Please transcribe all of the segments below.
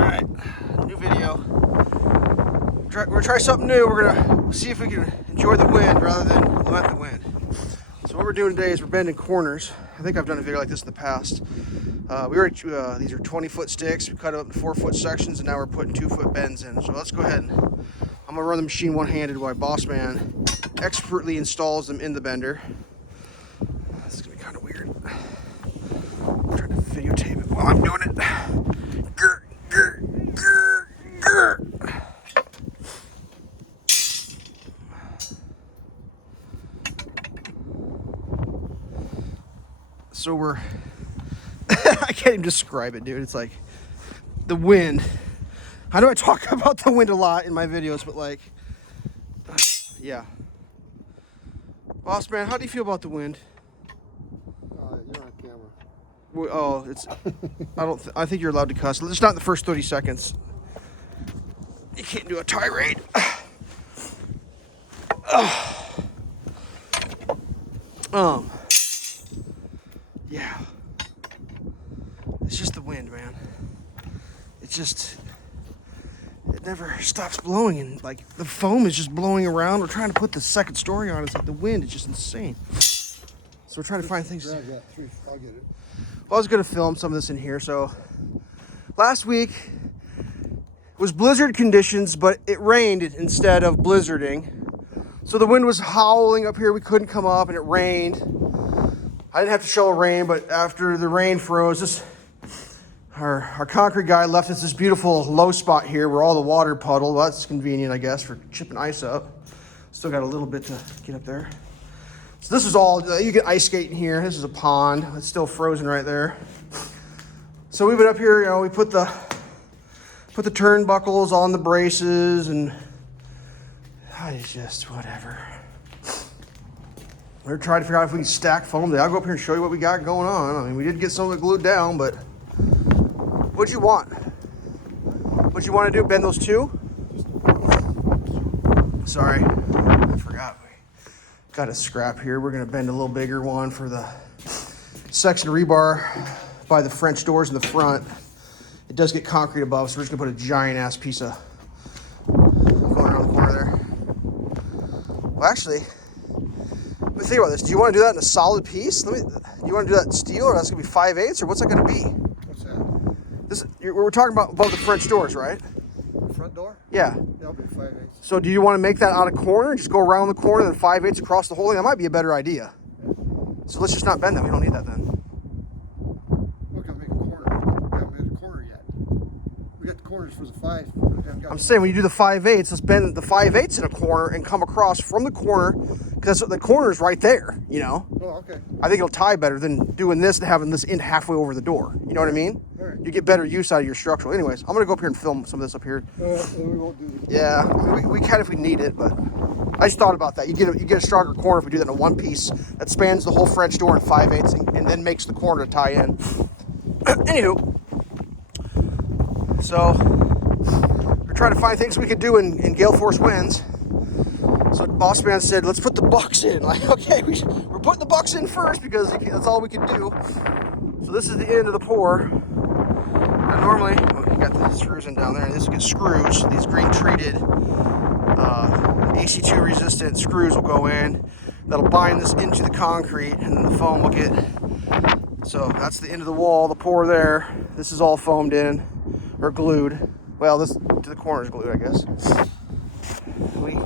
Alright, new video. We're gonna try something new. We're gonna see if we can enjoy the wind rather than lament the wind. So what we're doing today is we're bending corners. I think I've done a video like this in the past. These are 20-foot sticks. We cut it up in 4-foot sections, and now we're putting 2-foot bends in. So let's go ahead and I'm gonna run the machine one-handed while Boss Man expertly installs them in the bender. This is gonna be kind of weird. I'm trying to videotape it while I'm doing it. Grr, grr, grr, grr. So we're I can't even describe it, dude. It's like the wind. I know I talk about the wind a lot in my videos, but like, yeah. Boss Man, how do you feel about the wind? You're on camera. Oh, it's. I think you're allowed to cuss. Just not in the first 30 seconds. You can't do a tirade. Yeah. It's just the wind, man. It's just. It never stops blowing, and like the foam is just blowing around. We're trying to put the second story on. It's like the wind is just insane. So we're trying to find things. I'll get it. Well, I was gonna film some of this in here. So last week was blizzard conditions, but it rained instead of blizzarding. So the wind was howling up here. We couldn't come up, and it rained. I didn't have to shovel rain, but after the rain froze, our concrete guy left us this beautiful low spot here where all the water puddled. Well, that's convenient, I guess, for chipping ice up. Still got a little bit to get up there. So this is all, you can ice skate in here. This is a pond. It's still frozen right there. So we've been up here, we put the turnbuckles on the braces, and it's just whatever. We're trying to figure out if we can stack foam. I'll go up here and show you what we got going on. I mean, we did get some of it glued down, but what'd you want? What'd you want to do? Bend those two? Sorry, I forgot. We got a scrap here. We're gonna bend a little bigger one for the section of rebar by the French doors in the front. It does get concrete above, so we're just gonna put a giant ass piece of going around the corner there. Well, actually, let me think about this. Do you want to do that in a solid piece? Do you want to do that in steel, or that's gonna be 5/8, or what's that gonna be? What's that? We're talking about above the French doors, right? The front door? Yeah. That'll be 5/8. So do you want to make that out of corner, just go around the corner, then 5/8 across the whole thing? That might be a better idea. So let's just not bend that. We don't need that then. We're gonna make a corner. We haven't made a corner yet. We got the corners for the 5. I'm saying when you do the 5/8, let's bend the 5/8 in a corner and come across from the corner, because the corner is right there, Oh, okay. I think it'll tie better than doing this and having this end halfway over the door. You know what I mean? All right. You get better use out of your structural. Anyways, I'm gonna go up here and film some of this up here. We won't do the Yeah, I mean, we can if we need it, but I just thought about that. You get a stronger corner if we do that in a one piece that spans the whole French door in 5/8 and then makes the corner to tie in. Anywho, so we're trying to find things we could do in gale force winds. So Boss Man said, let's put the bucks in. Like, okay, we're putting the bucks in first because that's all we can do. So this is the end of the pour. Now normally, you got the screws in down there, and this gets screws. These green treated AC2 resistant screws will go in. That'll bind this into the concrete, and then the foam will get. So that's the end of the wall, the pour there. This is all foamed in or glued. Well, this to the corner is glued, I guess. We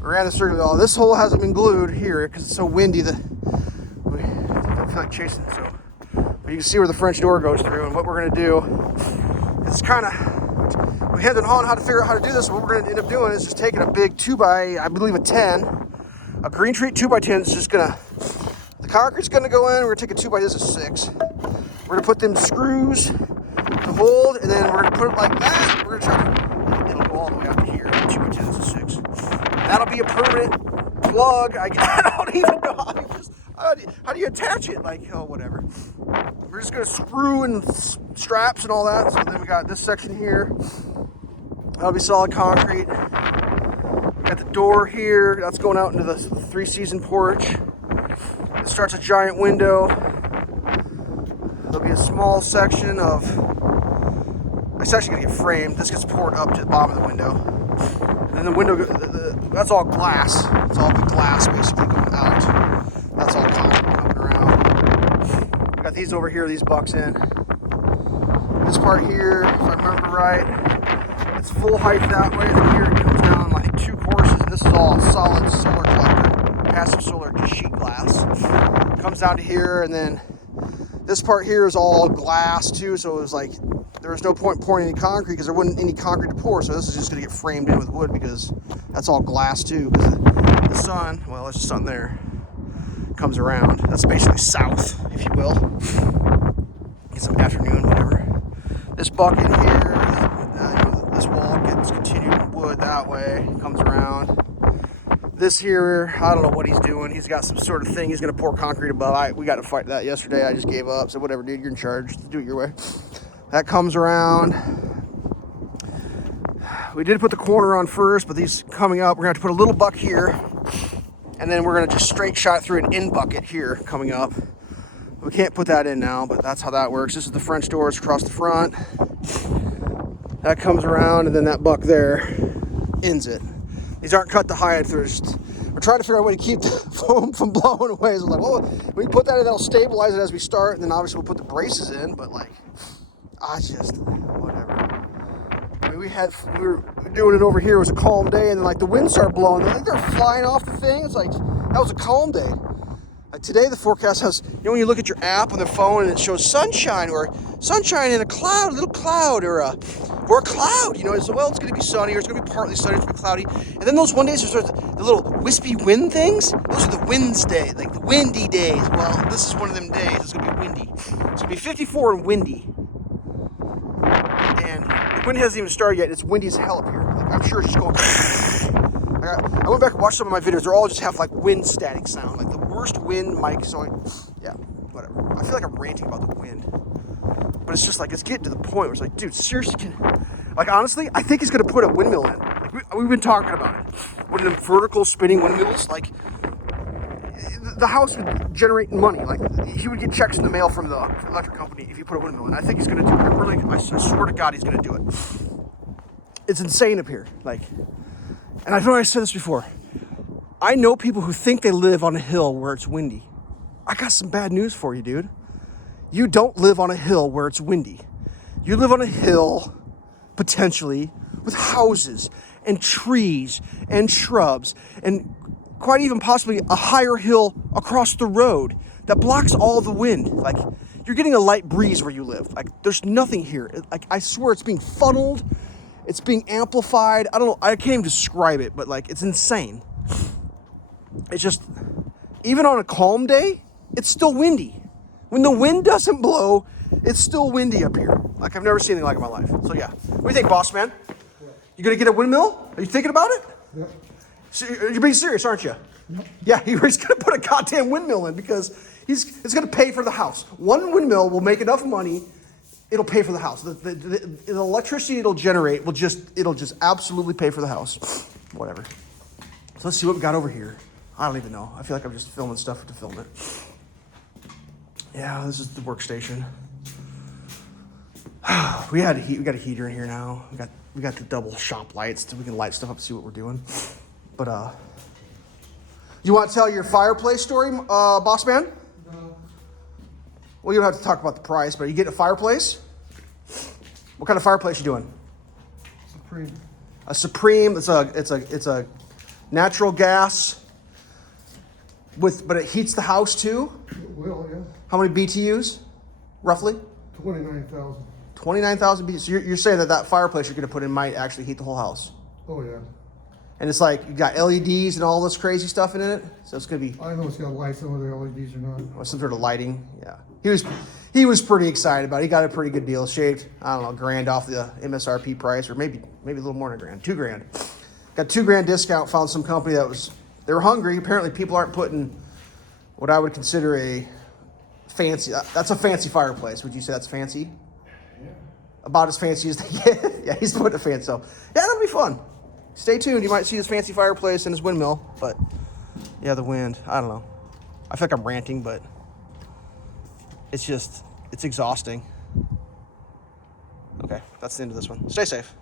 ran the circuit. Oh, this hole hasn't been glued here because it's so windy that we don't feel like chasing it. So, but you can see where the French door goes through, and what we're gonna do is kind of we had to hawing how to figure out how to do this. What we're gonna end up doing is just taking a big 2x, I believe a 10, a green treat 2x10 is just gonna. The concrete's gonna go in. We're gonna take a 2x. This is 6. We're gonna put them screws to hold, and then we're gonna put it like that. We're gonna try to. It'll go all the way up to here. 2x10 is a 6. That'll be a permanent plug. I don't even know how do you attach it? Like, oh, whatever. We're just gonna screw and straps and all that. So then we got this section here. That'll be solid concrete. We got the door here. That's going out into the 3-season porch. It starts a giant window. There'll be a small section of It's actually gonna get framed. This gets poured up to the bottom of the window. And then the window, that's all glass. It's all the glass basically going out. That's all concrete coming around. Got these over here, these bucks in. This part here, if I remember right, it's full height that way. Then here it comes down like 2 courses, and this is all solid solar collector, passive solar sheet glass. Comes down to here, and then this part here is all glass too, so it was like there was no point pouring any concrete because there wasn't any concrete to pour, so this is just going to get framed in with wood because that's all glass too. Because the sun, well, there's the sun there, comes around. That's basically south, if you will. Get some afternoon, whatever. This bucket here, this wall gets continued wood that way, comes around. This here, I don't know what he's doing. He's got some sort of thing he's going to pour concrete above. We got to fight that yesterday. I just gave up. So whatever, dude, you're in charge. Do it your way. That comes around. We did put the corner on first, but these coming up, we're going to have to put a little buck here. And then we're going to just straight shot through an in bucket here coming up. We can't put that in now, but that's how that works. This is the French doors across the front. That comes around, and then that buck there ends it. These aren't cut to height. We're trying to figure out a way to keep the foam from blowing away. So like, well, we put that in, that'll stabilize it as we start, and then obviously we'll put the braces in. But like, whatever. I mean, we were doing it over here. It was a calm day, and then like the wind started blowing. I think they're flying off the thing. It's like that was a calm day. Like today, the forecast has, when you look at your app on the phone and it shows sunshine or sunshine in a cloud, a little cloud, or a cloud, so well, it's going to be sunny or it's going to be partly sunny, it's going to be cloudy. And then those one days, there's the little wispy wind things. Those are the winds day, like the windy days. Well, this is one of them days. It's going to be windy. It's going to be 54 and windy. And the wind hasn't even started yet. It's windy as hell up here. Like, I'm sure it's just going. I went back and watched some of my videos. They're all just have like wind static sound, like the worst wind mic. So yeah, whatever. I feel like I'm ranting about the wind, but it's just like it's getting to the point where it's like, dude, seriously, honestly, I think he's gonna put a windmill in. Like we've been talking about it. One of them vertical spinning windmills, like the house would generate money. Like he would get checks in the mail from the electric company if you put a windmill in. I think he's gonna do it. I swear to God, he's gonna do it. It's insane up here, like. And I know I said this before. I know people who think they live on a hill where it's windy. I got some bad news for you, dude. You don't live on a hill where it's windy. You live on a hill, potentially, with houses and trees and shrubs and quite even possibly a higher hill across the road that blocks all the wind. Like, you're getting a light breeze where you live. Like, there's nothing here. Like, I swear it's being funneled. It's being amplified. I don't know. I can't even describe it, but like, it's insane. It's just, even on a calm day, it's still windy. When the wind doesn't blow, it's still windy up here. Like I've never seen anything like it in my life. So yeah. What do you think, boss man? Yeah. You gonna get a windmill? Are you thinking about it? Yeah. So you're being serious, aren't you? Yep. Yeah, he's gonna put a goddamn windmill in because it's gonna pay for the house. One windmill will make enough money. It'll pay for the house. The electricity it'll generate it'll just absolutely pay for the house. Whatever. So let's see what we got over here. I don't even know. I feel like I'm just filming stuff to film it. Yeah, this is the workstation. We got a heater in here now. We got the double shop lights so we can light stuff up and see what we're doing. But you want to tell your fireplace story, boss man? No. Well, you don't have to talk about the price, but you get a fireplace? What kind of fireplace you doing? Supreme. A Supreme. It's a natural gas but it heats the house too. It will, yeah. How many BTUs, roughly? 29,000. 29,000 BTUs. So you're saying that fireplace you're going to put in might actually heat the whole house? Oh yeah. And it's like you got LEDs and all this crazy stuff in it. So it's going to be. I know it's got lights on whether LEDs or not. Some sort of lighting. Yeah. He was pretty excited about it. He got a pretty good deal. Shaved, I don't know, $1,000 off the MSRP price, or maybe a little more than $1,000. $2,000. Got $2,000 discount. Found some company they were hungry. Apparently, people aren't putting what I would consider a fancy. That's a fancy fireplace. Would you say that's fancy? Yeah. About as fancy as they get. Yeah, he's putting a fan. So yeah, that'll be fun. Stay tuned. You might see his fancy fireplace and his windmill. But yeah, the wind. I don't know. I feel like I'm ranting, but it's exhausting. Okay, that's the end of this one. Stay safe.